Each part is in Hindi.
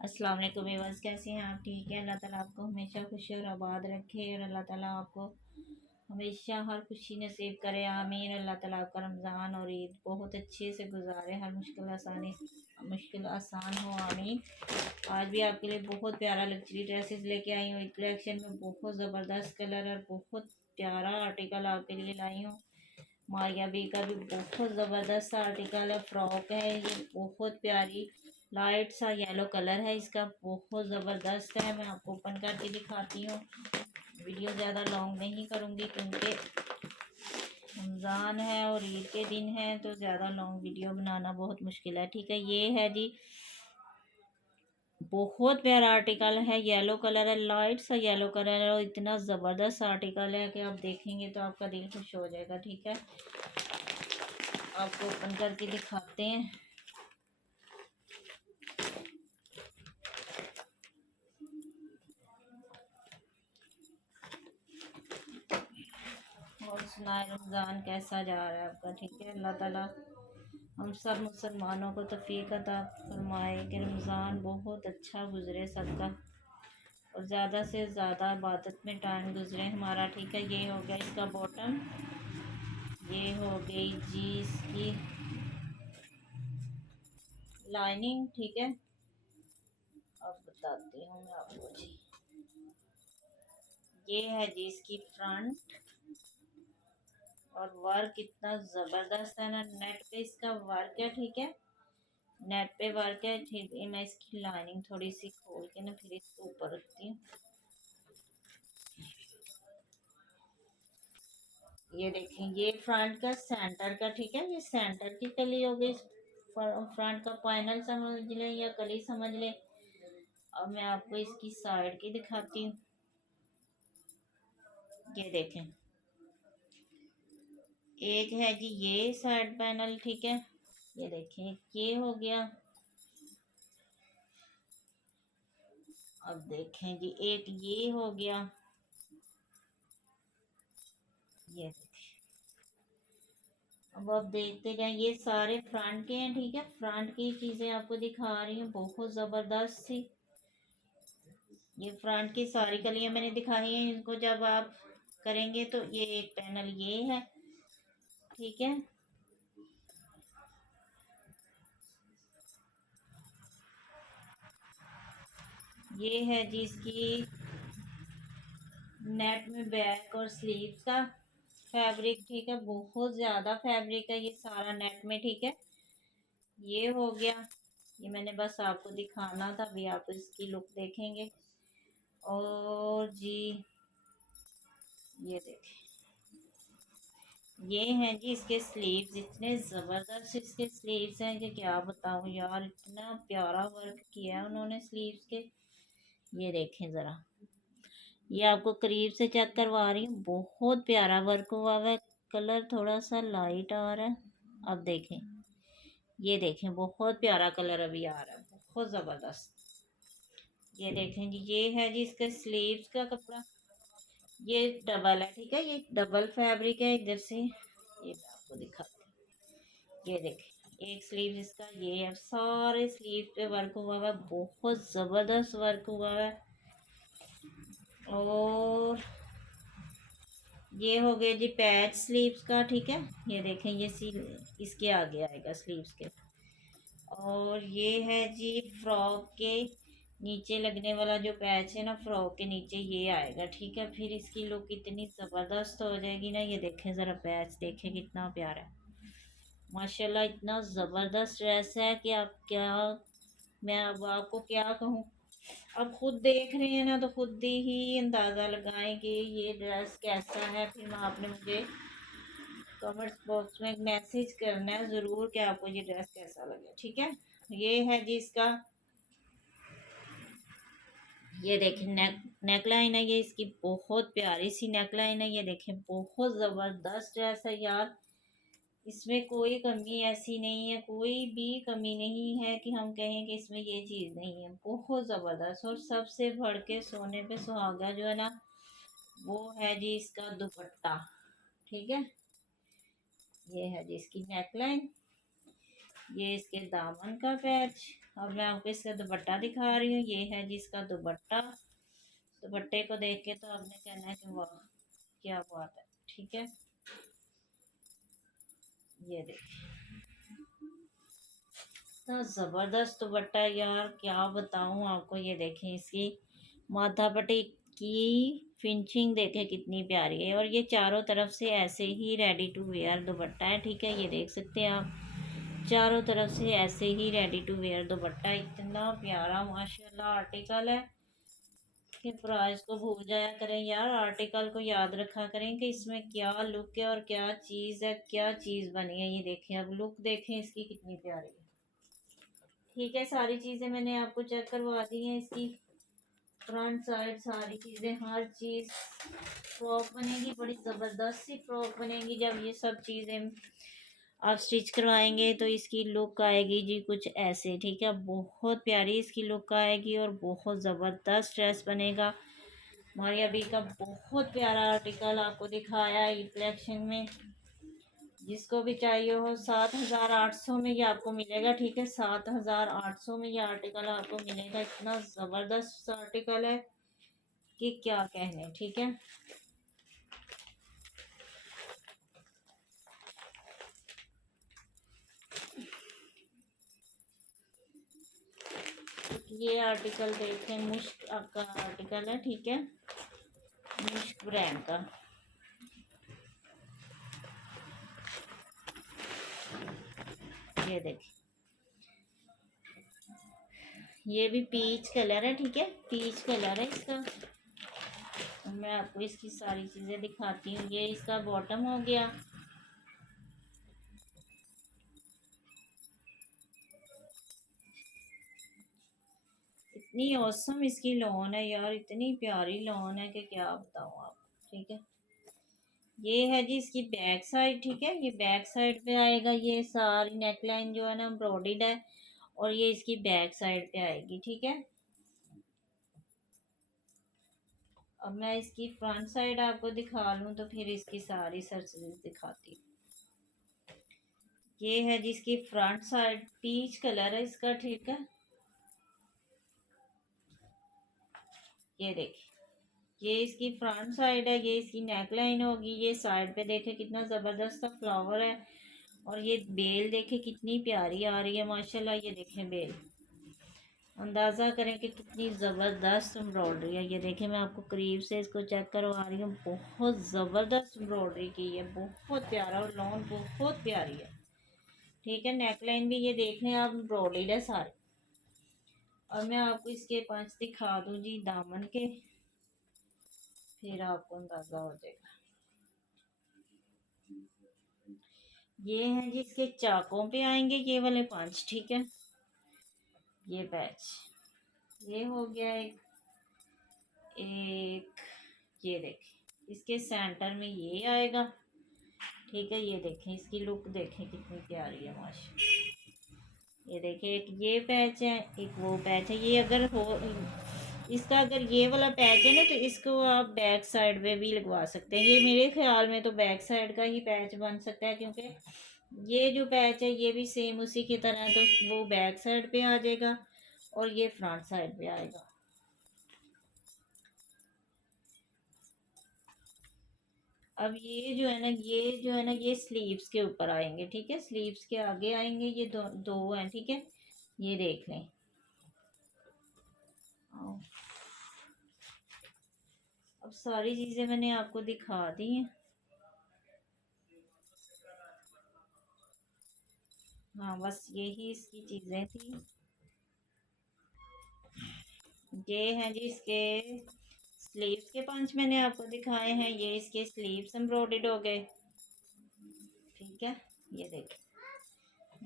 अस्सलाम वालेकुम व्यूअर्स, कैसे हैं आप? ठीक है। अल्लाह ताला आपको हमेशा खुशी और आबाद रखे और अल्लाह ताला आपको हमेशा हर खुशी नसीब करे, आमीन। अल्लाह ताला आपका रमज़ान और ईद बहुत अच्छे से गुजारे, हर मुश्किल आसान हो, आमीन। आज भी आपके लिए बहुत प्यारा लग्जरी ड्रेसेस लेके आई हूँ। कलेक्शन में बहुत ज़बरदस्त कलर और बहुत प्यारा आर्टिकल आपके लिए लाई हूँ। मारिया बी का भी बहुत ज़बरदस्त आर्टिकल है, फ्रॉक है ये, बहुत प्यारी लाइट सा येलो कलर है इसका, बहुत ज़बरदस्त है। मैं आपको ओपन करके दिखाती हूँ। वीडियो ज़्यादा लॉन्ग नहीं करूँगी क्योंकि रमज़ान है और ईद के दिन है तो ज़्यादा लॉन्ग वीडियो बनाना बहुत मुश्किल है। ठीक है, ये है जी, बहुत प्यारा आर्टिकल है, येलो कलर है, लाइट सा येलो कलर है और इतना ज़बरदस्त आर्टिकल है कि आप देखेंगे तो आपका दिल खुश हो जाएगा। ठीक है, आपको ओपन करके दिखाते हैं। और सुनाए रमज़ान कैसा जा रहा है आपका? ठीक है, अल्लाह ताला हम सब मुसलमानों को तौफीक अता फरमाए कि रमज़ान बहुत अच्छा गुजरे सबका और ज़्यादा से ज़्यादा इबादत में टाइम गुजरे हमारा। ठीक है, ये हो गया इसका बॉटम, ये हो गई जी इसकी लाइनिंग। ठीक है, अब बताती हूँ मैं आपको जी, ये है जी इसकी फ्रंट और वर्क इतना ज़बरदस्त है ना, नेट पे इसका वर्क है। ठीक है, नेट पे वर्क है। ठीक है, मैं इसकी लाइनिंग थोड़ी सी खोल के ना फिर इसको ऊपर रखती हूँ। ये देखें, ये फ्रंट का सेंटर का, ठीक है, ये सेंटर की कली हो गई। फ्रंट का पैनल समझ लें या कली समझ लें। अब मैं आपको इसकी साइड की दिखाती हूँ। ये देखें, एक है जी ये साइड पैनल। ठीक है, ये देखें, ये हो गया। अब देखें जी, एक ये हो गया, ये देखें। अब आप देखते जाएं, ये सारे फ्रंट के हैं। ठीक है, फ्रंट की चीज़ें आपको दिखा रही हूँ, बहुत ज़बरदस्त सी। ये फ्रंट की सारी कलियां मैंने दिखाई हैं। इनको जब आप करेंगे तो ये एक पैनल ये है। ठीक है, ये है जी इसकी नेट में बैक और स्लीव्स का फैब्रिक। ठीक है, बहुत ज़्यादा फैब्रिक है ये सारा नेट में। ठीक है, ये हो गया, ये मैंने बस आपको दिखाना था, अभी आप इसकी लुक देखेंगे। और जी ये देखें, ये हैं जी इसके स्लीव्स, इतने ज़बरदस्त इसके स्लीव्स हैं कि क्या बताऊँ यार, इतना प्यारा वर्क किया है उन्होंने स्लीव्स के। ये देखें ज़रा, ये आपको करीब से चेक करवा रही हूँ, बहुत प्यारा वर्क हुआ हुआ है। कलर थोड़ा सा लाइट आ रहा है, अब देखें, ये देखें, बहुत प्यारा कलर अभी आ रहा है, बहुत ज़बरदस्त। ये देखें जी, ये है जी इसके स्लीव्स का कपड़ा, ये डबल है। ठीक है, ये डबल फैब्रिक है इधर से, ये मैं आपको दिखाती हूँ। ये देखें, एक स्लीव इसका ये है, सारे स्लीव पे वर्क हुआ हुआ है, बहुत ज़बरदस्त वर्क हुआ है। और ये हो गए जी पैच स्लीव्स का। ठीक है, ये देखें, ये सी इसके आगे आएगा स्लीव्स के। और ये है जी फ्रॉक के नीचे लगने वाला जो पैच है ना, फ्रॉक के नीचे ये आएगा। ठीक है, फिर इसकी लुक इतनी ज़बरदस्त हो जाएगी ना। ये देखें ज़रा, पैच देखें कितना प्यारा है, माशाल्लाह, इतना ज़बरदस्त ड्रेस है कि आप क्या, मैं अब आपको क्या कहूँ। अब खुद देख रहे हैं ना तो खुद ही अंदाज़ा लगाएं कि ये ड्रेस कैसा है। फिर आपने मुझे कमेंट्स बॉक्स में एक मैसेज करना है ज़रूर कि आपको ये ड्रेस कैसा लगे। ठीक है, ये है जी इसका, ये देखें नेक लाइन है, ये इसकी बहुत प्यारी सी नेक लाइन है। ये देखें, बहुत ज़बरदस्त ड्रेस है यार, इसमें कोई कमी ऐसी नहीं है, कोई भी कमी नहीं है कि हम कहें कि इसमें ये चीज़ नहीं है, बहुत ज़बरदस्त। और सबसे बढ़ के सोने पे सुहागा जो है ना, वो है जी इसका दुपट्टा। ठीक है, ये है जी इसकी नेकलाइन, ये इसके दामन का पैच, अब मैं आपको इसका दुपट्टा दिखा रही हूँ। ये है जिसका दुपट्टा। दुपट्टे को देख के तो आपने कहना है कि वाह क्या बात है। ठीक है, ये देखिए इतना ज़बरदस्त दुपट्टा है यार, क्या बताऊँ आपको। ये देखें इसकी माथा पट्टी की फिनिशिंग देखें कितनी प्यारी है। और ये चारों तरफ से ऐसे ही रेडी टू वेयर दुपट्टा है। ठीक है, ये देख सकते हैं आप, चारों तरफ से ऐसे ही रेडी टू वेयर दुपट्टा। इतना प्यारा माशाल्लाह आर्टिकल है कि प्राइस को भूल जाया करें यार, आर्टिकल को याद रखा करें कि इसमें क्या लुक है और क्या चीज़ है, क्या चीज़ बनी है। ये देखें, अब लुक देखें इसकी कितनी प्यारी है। ठीक है, सारी चीज़ें मैंने आपको चेक करवा दी हैं। इसकी फ्रंट साइड सारी चीज़ें, हर चीज़ फ्रॉक बनेगी, बड़ी ज़बरदस्त सी फ्रॉक बनेगी। जब ये सब चीज़ें आप स्टिच करवाएंगे तो इसकी लुक आएगी जी कुछ ऐसे। ठीक है, बहुत प्यारी इसकी लुक आएगी और बहुत ज़बरदस्त ड्रेस बनेगा। हमारी अभी का बहुत प्यारा आर्टिकल आपको दिखाया है कलेक्शन में। जिसको भी चाहिए हो 7,800 में ये आपको मिलेगा। ठीक है, 7,800 में ये आर्टिकल आपको मिलेगा। इतना ज़बरदस्त आर्टिकल है कि क्या कहने। ठीक है, ये आर्टिकल देखें, मुश्क आपका आर्टिकल है। ठीक है, मुश्क ब्रांड का। ये देखिए, ये भी पीच कलर है। ठीक है, पीच कलर है इसका। मैं आपको इसकी सारी चीज़ें दिखाती हूँ। ये इसका बॉटम हो गया। इतनी औसम इसकी लॉन है यार, इतनी प्यारी लॉन है कि क्या बताऊँ आप। ठीक है, ये है जी इसकी बैक साइड। ठीक है, ये बैक साइड पे आएगा। ये सारी नेकलाइन जो है ना एम्ब्रॉयडर्ड है और ये इसकी बैक साइड पे आएगी। ठीक है, अब मैं इसकी फ्रंट साइड आपको दिखा लूँ तो फिर इसकी सारी सर्चेज दिखाती हूँ। ये है जिसकी फ्रंट साइड, पीच कलर है इसका। ठीक है, ये देखिए, ये इसकी फ्रंट साइड है। ये इसकी नेक लाइन होगी। ये साइड पे देखे कितना ज़बरदस्त सा फ्लावर है। और ये बेल देखे कितनी प्यारी आ रही है माशाल्लाह। ये देखें बेल, अंदाज़ा करें कि कितनी ज़बरदस्त एम्ब्रॉयडरी है। ये देखें, मैं आपको करीब से इसको चेक करवा रही हूँ। बहुत ज़बरदस्त एम्ब्रॉयडरी की है, बहुत प्यारा और लॉन बहुत प्यारी है। ठीक है, नेक लाइन भी ये देख लें आप, एम्ब्रॉयडरी है सारे। और मैं आपको इसके पंच दिखा दूँ जी दामन के, फिर आपको अंदाज़ा हो जाएगा। ये हैं जी इसके चाकों पे आएंगे ये वाले पंच। ठीक है, ये पैच, ये हो गया एक ये देखें इसके सेंटर में ये आएगा। ठीक है, ये देखें इसकी लुक देखें कितनी प्यारी है माशा। ये देखें, एक ये पैच है, एक वो पैच है। ये अगर हो इसका, अगर ये वाला पैच है ना तो इसको आप बैक साइड पे भी लगवा सकते हैं। ये मेरे ख्याल में तो बैक साइड का ही पैच बन सकता है, क्योंकि ये जो पैच है ये भी सेम उसी की तरह है, तो वो बैक साइड पे आ जाएगा और ये फ्रंट साइड पे आएगा। अब ये जो है ना, ये जो है ना, ये स्लीव्स के ऊपर आएंगे। ठीक है, स्लीव्स के आगे आएंगे। ये दो दो हैं। ठीक है, ये देख लें। आओ, अब सारी चीज़ें मैंने आपको दिखा दी हैं। हाँ, बस यही इसकी चीज़ें थी। ये हैं जी इसके स्लीव्स के पंच मैंने आपको दिखाए हैं। ये इसके स्लीव्स एम्ब्रॉयडर्ड हो गए। ठीक है, ये देखिए,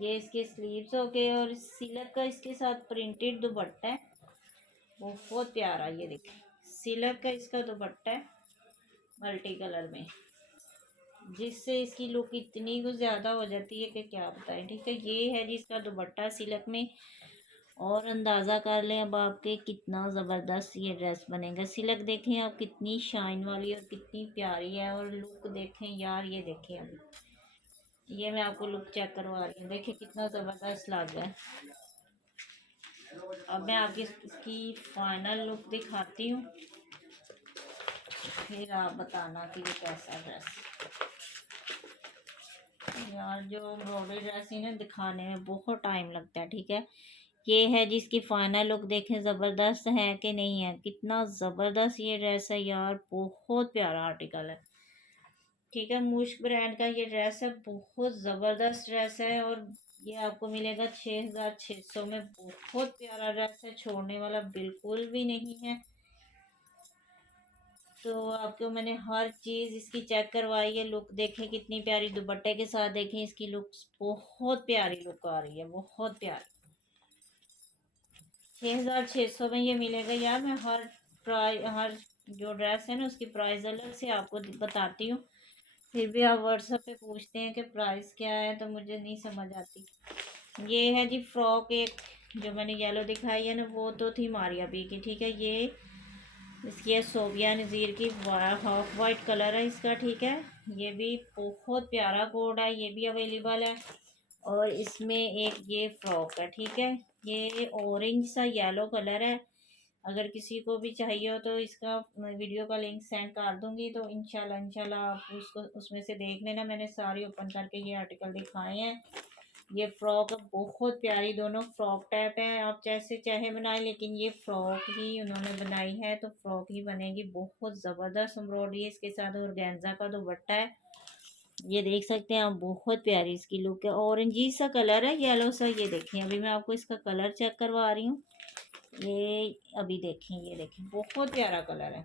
ये इसके स्लीव्स हो गए और सिल्क का इसके साथ प्रिंटेड दुपट्टा है, बहुत प्यारा। ये देखिए, सिल्क का इसका दुपट्टा है मल्टी कलर में, जिससे इसकी लुक इतनी कुछ ज़्यादा हो जाती है कि क्या बताएं। ठीक है, ये है जी इसका दुपट्टा सिल्क में। और अंदाज़ा कर लें अब आपके कितना ज़बरदस्त ये ड्रेस बनेगा। सिल्क देखें आप कितनी शाइन वाली और कितनी प्यारी है। और लुक देखें यार, ये देखें अभी, ये मैं आपको लुक चेक करवा रही हूँ। देखिए कितना ज़बरदस्त लग रहा है। अब मैं आपकी इसकी फाइनल लुक दिखाती हूँ, फिर आप बताना कि ये कैसा ड्रेस। यार जो एम्ब्रॉयडरी ड्रेस है ना, दिखाने में बहुत टाइम लगता है, ठीक है। ये है जिसकी फाइनल लुक, देखें ज़बरदस्त है कि नहीं है, कितना ज़बरदस्त ये ड्रेस है यार, बहुत प्यारा आर्टिकल है, ठीक है। मुश्क ब्रांड का ये ड्रेस है, बहुत ज़बरदस्त ड्रेस है, और ये आपको मिलेगा 6600 में। बहुत प्यारा ड्रेस है, छोड़ने वाला बिल्कुल भी नहीं है। तो आपको मैंने हर चीज़ इसकी चेक करवाई है। लुक देखें कितनी प्यारी, दुपट्टे के साथ देखें इसकी लुक, बहुत प्यारी लुक आ रही है, बहुत प्यारी। 6600 में ये मिलेगा यार। मैं हर जो ड्रेस है ना उसकी प्राइस अलग से आपको बताती हूँ, फिर भी आप व्हाट्सएप पे पूछते हैं कि प्राइस क्या है, तो मुझे नहीं समझ आती। ये है जी फ्रॉक, एक जो मैंने येलो दिखाई है ना, वो तो थी मारिया बी की, ठीक है। ये इसकी है सोबिया नज़ीर की, हाफ वाइट कलर है इसका, ठीक है। ये भी बहुत प्यारा कोड है, ये भी अवेलेबल है। और इसमें एक ये फ्रॉक है, ठीक है। ये ऑरेंज सा येलो कलर है। अगर किसी को भी चाहिए हो तो इसका वीडियो का लिंक सेंड कर दूंगी, तो इंशाल्लाह आप उसको उसमें से देख लेना। मैंने सारी ओपन करके ये आर्टिकल दिखाए हैं। ये फ्रॉक बहुत प्यारी, दोनों फ्रॉक टाइप है, आप जैसे चाहे बनाए, लेकिन ये फ्रॉक ही उन्होंने बनाई है तो फ्रॉक ही बनेगी। बहुत ज़बरदस्त एम्ब्रॉयडरी है इसके साथ, और गेंजा का दुपट्टा है, ये देख सकते हैं आप, बहुत प्यारी इसकी लुक है। ऑरेंजी सा कलर है, येलो सा। ये देखें, अभी मैं आपको इसका कलर चेक करवा रही हूँ। ये अभी देखें, ये देखें, बहुत प्यारा कलर है,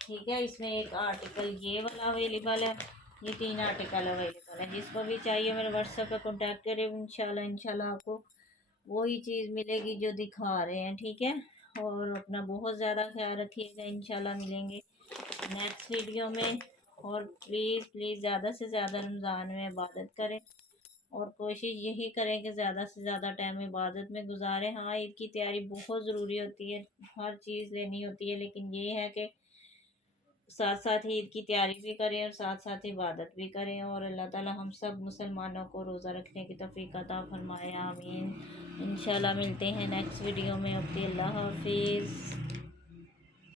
ठीक है। इसमें एक आर्टिकल ये वाला अवेलेबल है, ये 3 आर्टिकल अवेलेबल है। जिसको भी चाहिए मेरे व्हाट्सएप पे कांटेक्ट करें, इंशाल्लाह आपको वही चीज़ मिलेगी जो दिखा रहे हैं, ठीक है। और अपना बहुत ज़्यादा ख्याल रखिएगा, इंशाल्लाह मिलेंगे नेक्स्ट वीडियो में। और प्लीज़ प्लीज़ ज़्यादा से ज़्यादा रमज़ान में इबादत करें, और कोशिश यही करें कि ज़्यादा से ज़्यादा टाइम इबादत में गुजारें। हाँ, ईद की तैयारी बहुत ज़रूरी होती है, हर चीज़ लेनी होती है, लेकिन ये है कि साथ साथ ही ईद की तैयारी भी करें और साथ साथ इबादत भी करें। और अल्लाह ताला हम सब मुसलमानों को रोज़ा रखने की तौफीक अता फरमाए, आमीन। इंशाल्लाह मिलते हैं नेक्स्ट वीडियो में। ओके, अल्लाह हाफिज़।